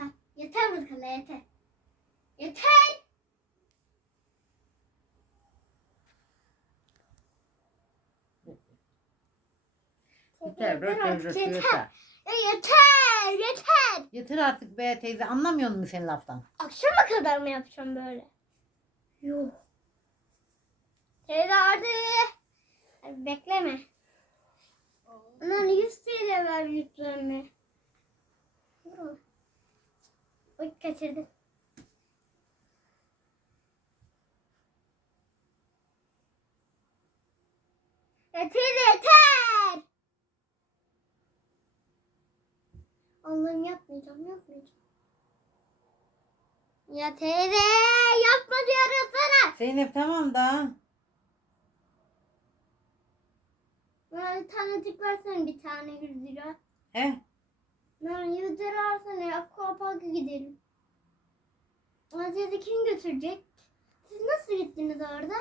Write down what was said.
anne yeter. Yeter. Yeter, dört artık, gözle yeter. yeter. Yeter. Yeter. Yeter artık be teyze anlamıyor musun sen laftan? Akşama kadar mı yapacağım böyle? Yok. Teyze hadi. Hadi bekleme. Anan 100 TL ver lütfen. Vurma. Oy kaçırdım. Teyze yeter. Allah'ım yapmayacağım yapmayacağım. Ya teyze yapma diyorum sana. Zeynep tamam da. Bana bir tanecik versene bir tane 100 lira. He? Ben 100 lira versene Aquapark'a gidelim. Teyze kim götürecek? Siz nasıl gittiniz orada?